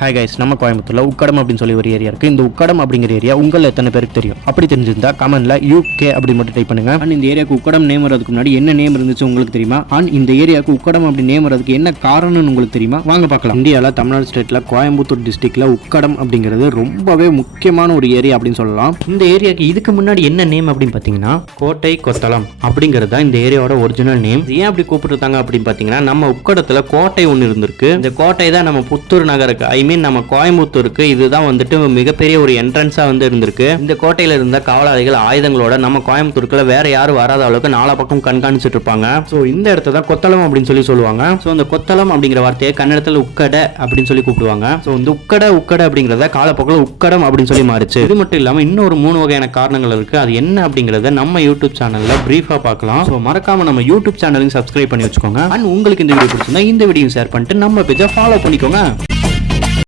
Hi guys, நம்ம கோயம்புத்தூர்ல உக்கடம் அப்படின்னு சொல்லி ஒரு ஏரியா இருக்கு. இந்த உக்கடம் அப்படிங்கிற ஏரியா உங்கள எத்தனை பேருக்கு தெரியும்? அப்படி தெரிஞ்சிருந்தா கமெண்ட்ல யூகே அப்படி மட்டும் டைப் பண்ணுங்க. அண்ட் இந்த ஏரியாவுக்கு உக்கடம் நேம் வரதுக்கு முன்னாடி என்ன நேம் இருந்துச்சு உங்களுக்கு தெரியுமா? அண்ட் இந்த ஏரியாவுக்கு உக்கடம் அப்படி நேம் வரதுக்கு என்ன காரணம்னு உங்களுக்கு தெரியுமா? வாங்க பார்க்கலாம். இந்தியாவில் தமிழ்நாடு ஸ்டேட்ல கோயம்புத்தூர் டிஸ்ட்ரிக்ட்ல உக்கடம் அப்படிங்கிறது ரொம்பவே முக்கியமான ஒரு ஏரியா அப்படின்னு சொல்லலாம். இந்த ஏரியாவுக்கு இதுக்கு முன்னாடி என்ன நேம் அப்படின்னு பார்த்தீங்கன்னா கோட்டை கொத்தளம் அப்படிங்கிறது தான் இந்த ஏரியாவோட ஒரிஜினல் நேம். ஏன் அப்படி கூப்பிட்டுருக்காங்க அப்படின்னு பார்த்தீங்கன்னா, நம்ம உக்கடத்துல கோட்டை ஒன்று இருந்திருக்கு. இந்த கோட்டை தான் நம்ம புத்தூர் நகருக்கு நம்ம கோயம்புத்தூருக்கு இதுதான் வந்துட்டு மிகப்பெரிய ஒரு என்ட்ரன்ஸா வந்து இருந்திருக்கு. இந்த கோட்டையில இருந்த காவலாளிகள் ஆயுதங்களோட நம்ம கோயம்புத்தூருக்குள்ள வேற யாரும் வராத அளவுக்கு நாலா பக்கம் கண்காணிச்சுட்டு இருப்பாங்க. சோ இந்த இடத்த தான் கொத்தளம் அப்படின்னு சொல்லி சொல்லுவாங்க. சோ இந்த கொத்தளம் அப்படிங்கிற வார்த்தையை கன்னடத்துல உக்கட அப்படின்னு சொல்லி கூப்பிடுவாங்க. சோ இந்த உக்கட அப்படிங்கறத காலப்போக்கில் உக்கடம் அப்படின்னு சொல்லி மாறிச்சு. இது மட்டும் இல்லாம இன்னொரு 3 வகையான காரணங்கள் இருக்கு. அது என்ன அப்படிங்கறத நம்ம யூடியூப் சேனல்ல பிரீஃபா பார்க்கலாம். சோ மறக்காம நம்ம யூடியூப் சேனலையும் சப்ஸ்கிரைப் பண்ணி வச்சுக்கோங்க. அண்ட் உங்களுக்கு இந்த வீடியோ பிடிச்சிருந்தா இந்த வீடியோ ஷேர் பண்ணிட்டு நம்ம பேஜை ஃபாலோ பண்ணிக்கோங்க.